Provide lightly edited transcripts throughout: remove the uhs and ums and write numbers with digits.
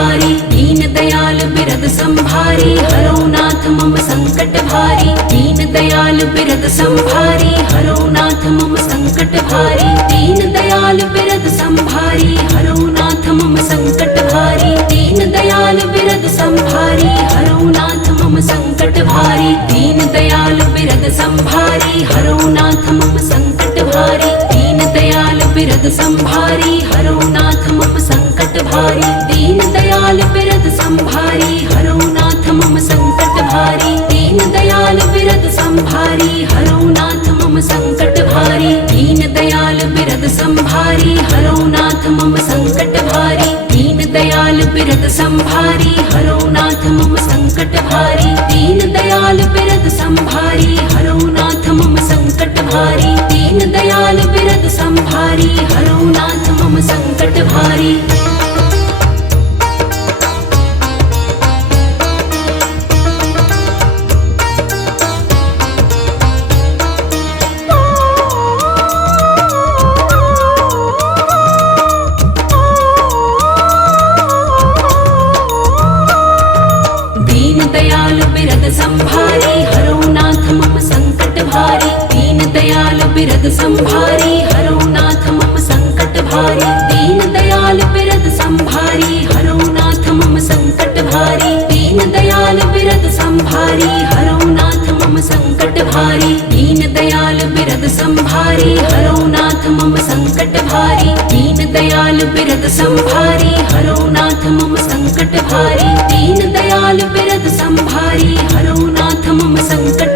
भारी, दीन दयाल बिरद संभारी, हरो नाथ मम संकट भारी। दीन दयाल बिरद संभारी, हरो नाथ मम संकट भारी। दीन दयाल बिरद संभारी, हरो नाथ मम संकट भारी। दीन दयाल बिरद संभारी, हरो नाथ मम संकट भारी। दीन दयाल बिरद संभारी, हरो नाथ मम संकट भारी। दीन दयाल बिरद संभारी, हरो नाथ मम संकट भारी। दीन दयाल बिरद संभारी, हरो नाथ मम संकट भारी। दीन दयाल बिरद संभारी, हरो नाथ मम संकट भारी। दीन दयाल बिरद संभारी, हरो नाथ मम संकट भारी। दीन दयाल बिरद संभारी, हरो नाथ मम संकट भारी। दीन दयाल बिरद संभारी, हरो नाथ मम संकट भारी। दीन दयाल बिरद संभारी, हरो नाथ मम संकट भारी। दीन दयाल बिरद संभारी, हरो नाथ मम संकट भारी। दीन दयाल बिरद संभारी, हरो नाथ मम संकट भारी। दीन दयाल बिरद संभारी, हरो नाथ मम संकट भारी। दीन दयाल बिरद संभारी, हरो नाथ मम संकट भारी। दीन दयाल बिरद संभारी, हरो नाथ मम संकट भारी। दीन दयाल बिरद संभारी, हरो नाथ मम संकट भारी। दीन दयाल बिरद संभारी, हरो नाथ मम संकट भारी। दीन दयाल बिरद संभारी, हरो नाथ मम संकट भारी।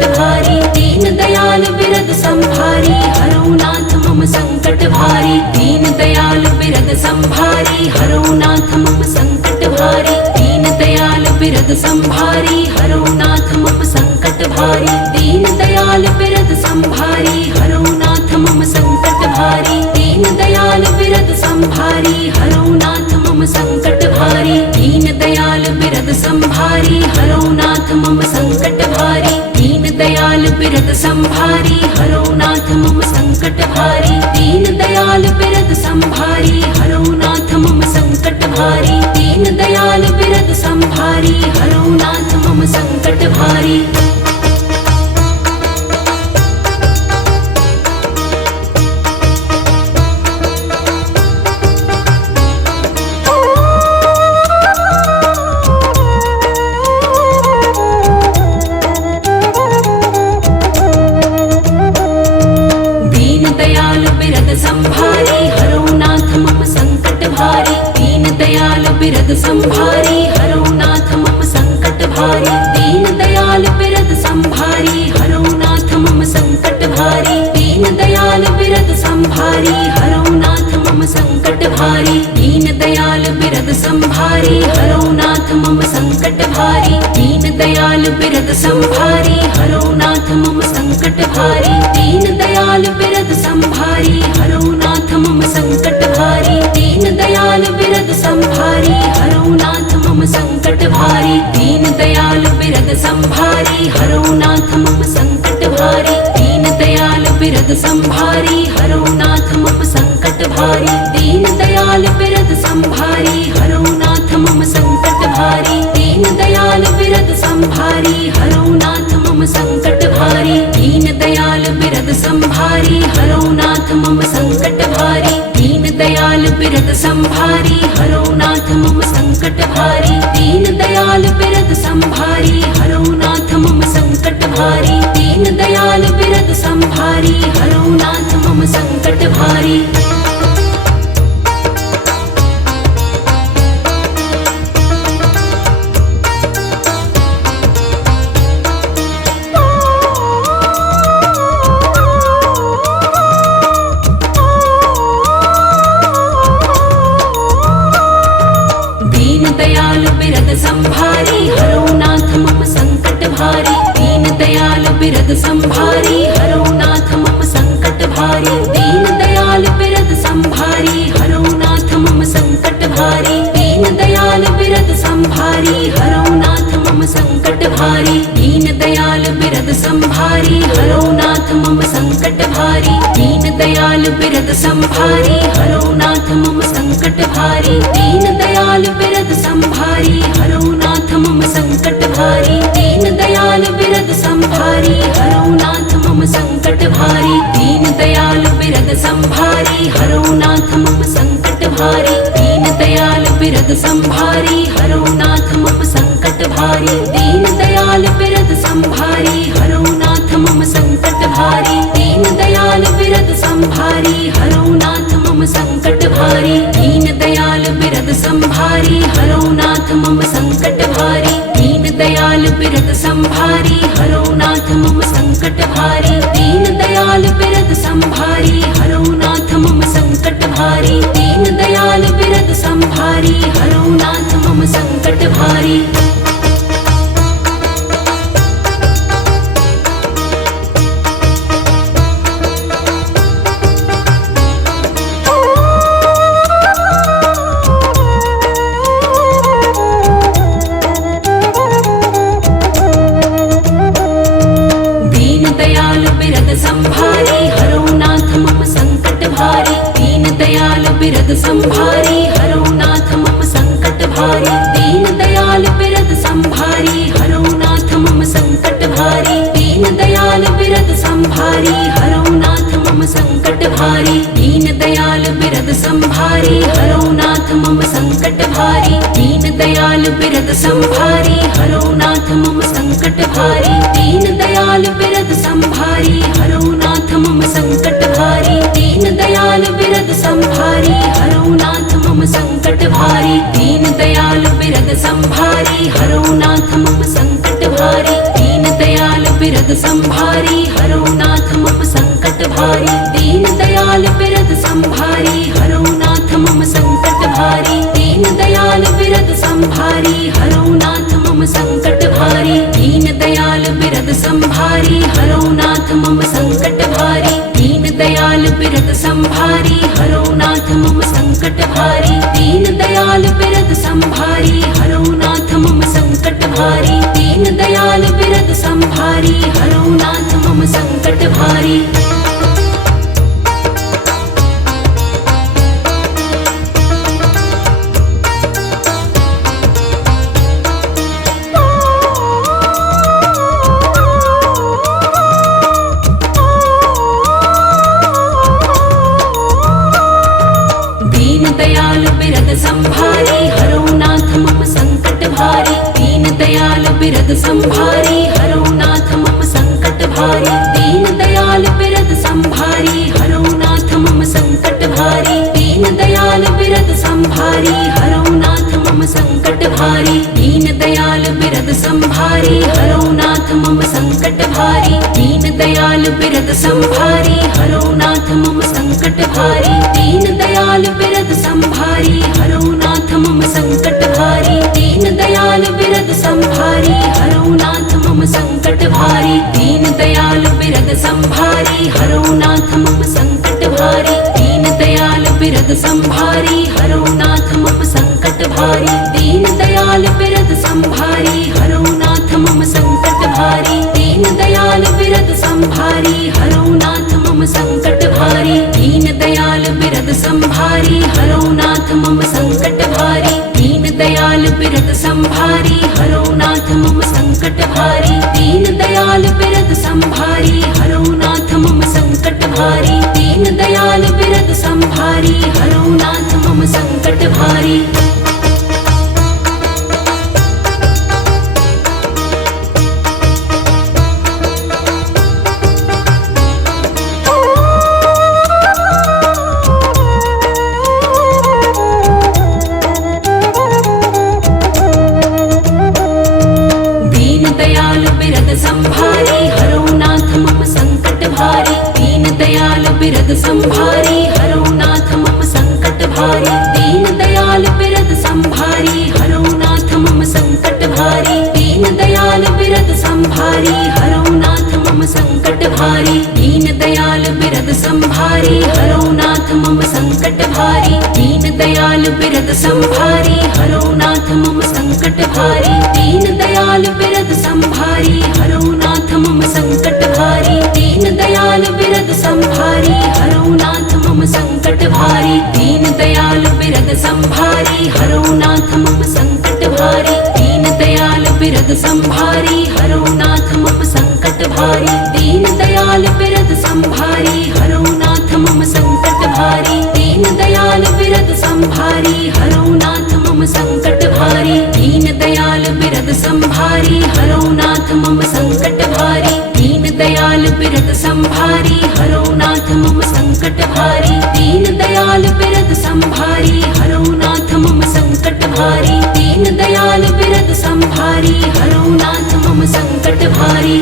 दीन दयाल बिरद संभारी, हरो नाथ मम संकट भारी। दीन दयाल बिरद संभारी, हरो नाथ मम संकट भारी। दीन दयाल बिरद संभारी, हरो नाथ मम संकट भारी। दीन दयाल बिरद संभारी, हरो नाथ मम संकट भारी। दीन दयाल बिरद संभारी, हरो नाथ मम संकट भारी। दीन दयाल बिरद संभारी, हरो नाथ मम संकट भारी। दीन दयाल बिरद संभारी, हरो नाथ मम संकट भारी। दीन दयाल बिरद संभारी, हरो नाथ मम संकट भारी। दीन दयाल बिरद संभारी, हरो नाथ मम संकट भारी। दीन दयाल बिरद संभारी, हरो नाथ मम संकट भारी। दीन दयाल बिरद संभारी, हरो नाथ मम संकट भारी। दीन दयाल बिरद संभारी, हरो नाथ मम संकट भारी। दीन दयाल बिरद संभारी, हरो नाथ मम संकट भारी। दीन दयाल बिरद संभारी, हरो नाथ मम संकट भारी। दीन दयाल बिरद संभारी, हरो नाथ मम संकट भारी। दीन दयाल बिरद संभारी, हरो नाथ मम संकट भारी। दीन दयाल बिरद संभारी, हरो नाथ मम संकट भारी। दीन दयाल बिरद संभारी, हरो नाथ मम संकट भारी। दीन दयाल बिरद संभारी, हरो नाथ मम संकट भारी। दीन दयाल बिरद संभारी, हरो नाथ मम संकट भारी। दीन दयाल बिरद संभारी, हरो नाथ मम संकट भारी। दीन दयाल बिरद संभारी, हरो नाथ मम संकट भारी। दीन दयाल बिरद संभारी, हरो नाथ मम संकट भारी। दीन दयाल बिरद संभारी, हरो नाथ मम संकट भारी। दीन दयाल बिरद संभारी, हरो नाथ मम संकट भारी। दीन दयाल बिरद संभारी, हरो नाथ मम संकट भारी। दीन दयाल बिरद संभारी, हरो नाथ मम संकट भारी। दीन दयाल बिरद संभारी, हरो नाथ मम संकट भारी। दीन दयाल बिरद संभारी, हरो नाथ मम संकट भारी। दीन दयाल बिरद संभारी, हरो नाथ मम संकट भारी। दीन दयाल बिरद संभारी, भारी दीन दयाल बिरद संभारी हरो नाथ मम संकट भारी दीन दयाल बिरद संभारी हरो नाथ मम संकट भारी दीन दयाल बिरद संभारी हरो नाथ मम संकट भारी दीन दयाल बिरद संभारी हरो नाथ मम संकट भारी दीन दयाल बिरद संभारी हरो नाथ मम संकट भारी दीन दयाल बिरद संभारी हरो नाथ मम संकट भारी दीन दयाल बिरद संभारी हरो नाथ मम संकट भारी दीन दयाल बिरद संभारी हरो नाथ मम संकट भारी दीन दयाल बिरद संभारी हरो नाथ मम संकट भारी संभारी हरो नाथ मम संकट भारी दीन दयाल बिरद संभारी हरो नाथ मम संकट भारी दीन दयाल बिरद संभारी हरो नाथ मम संकट भारी दीन दयाल बिरद संभारी हरो नाथ मम संकट भारी दीन दयाल बिरद संभारी हरो नाथ मम संकट भारी दीन दयाल बिरद संभारी हरो नाथ मम संकट भारी दीन दयाल बिरद संभारी हरो नाथ मम संकट भारी दीन दयाल बिरद संभारी हरो नाथ मम संकट भारी दीन दयाल बिरद संभारी हरो नाथ मम संकट भारी दीन दयाल बिरद संभारी हरो नाथ मम संकट भारी दीन दयाल बिरद संभारी हरो नाथ मम संकट भारी दीन दयाल बिरद संभारी हरो नाथ मम संकट भारी दीन दयाल बिरद संभारी हरो नाथ मम संकट भारी दीन दयाल बिरद संभारी हरो नाथ मम संकट भारी दीन दयाल बिरद संभारी हरो नाथ मम संकट भारी दीन दयाल बिरद संभारी हरो नाथ मम संकट भारी दयाल बिरद संभारी हरो नाथ मम संकट भारी दीन दयाल बिरद संभारी हरो नाथ मम संकट भारी दीन दयाल बिरद संभारी हरो नाथ मम संकट भारी दीन दयाल बिरद संभारी हरो नाथ मम संकट भारी दीन दयाल बिरद संभारी हरो नाथ मम संकट भारी दीन दयाल बिरद संभारी हरो नाथ मम संकट भारी दीन दयाल बिरद संभारी हरो नाथ मम संकट भारी दीन दयाल बिरद संभारी हरो नाथ मम संकट भारी दीन दयाल बिरद संभारी हरो नाथ मम संकट भारी दीन दयाल बिरद संभारी हरो नाथ मम संकट भारी दीन दयाल बिरद संभारी हरो नाथ मम संकट भारी दीन दयाल बिरद संभारी हरो नाथ मम संकट भारी दीन दयाल बिरद संभारी हरो नाथ मम संकट भारी दीन दयाल बिरद संभारी हरो नाथ मम संकट भारी दीन दयाल बिरद संभारी हरो नाथ मम संकट भारी दीन दयाल बिरद संभारी हरो नाथ मम संकट भारी संभारी हरो नाथ मम संकट भारी दीन दयाल बिरद संभारी हरो नाथ मम संकट भारी दीन दयाल बिरद संभारी हरो नाथ मम संकट भारी दीन दयाल बिरद संभारी हरो नाथ मम संकट भारी दीन दयाल बिरद संभारी हरो नाथ मम संकट भारी दीन दयाल बिरद संभारी हरो नाथ मम संकट भारी दीन दयाल बिरद संभारी हरो नाथ मम संकट भारी दीन दयाल बिरद संभारी हरो नाथ मम संकट भारी दीन दयाल बिरद संभारी हरो नाथ मम संकट भारी दीन दयाल बिरद संभारी भारी दीन दयाल बिरद संभारी हरो नाथ मम संकट भारी दीन दयाल बिरद संभारी हरो नाथ मम संकट भारी दीन दयाल बिरद संभारी हरो नाथ मम संकट भारी दीन दयाल बिरद संभारी हरो नाथ मम संकट भारी दीन दयाल बिरद संभारी हरो नाथ मम संकट भारी दीन दयाल बिरद संभारी हरो नाथ मम संकट भारी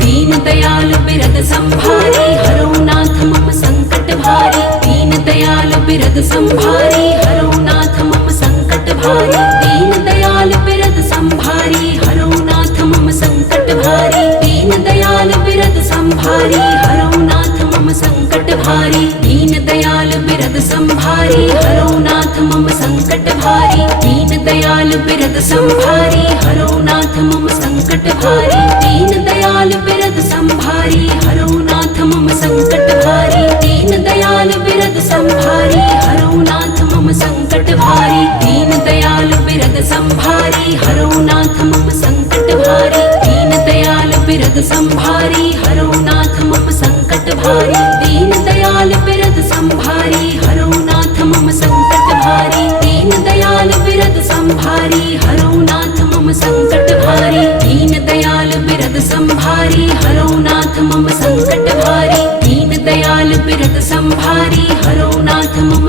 दीन दयाल बिरद संभारी हरो नाथ मम संकट भारी दीन दयाल बिरद संभारी हरो नाथ मम संकट भारी दीन दयाल बिरद संभारी हरो नाथ मम संकट भारी दीन दयाल बिरद संभारी हरो नाथ मम संकट भारी दीन दयाल बिरद संभारी हरो नाथ मम संकट भारी दीन दयाल बिरद संभारी हरो नाथ मम संकट भारी दीन दयाल बिरद संभारी हरो नाथ मम संकट भारी दीन दयाल बिरद संभारी हरो नाथ मम संकट भारी दीन दयाल बिरद संभारी हरो नाथ मम संकट भारी दीन दयाल बिरद संभारी हरो नाथ मम संकट भारी दीन दयाल बिरद संभारी हरो नाथ मम संकट भारी दीन दयाल बिरद संभारी हरो नाथ मम संकट भारी दीन दयाल बिरद संभारी हरो नाथ मम संकट भारी दीन दयाल बिरद संभारी हरो नाथ मम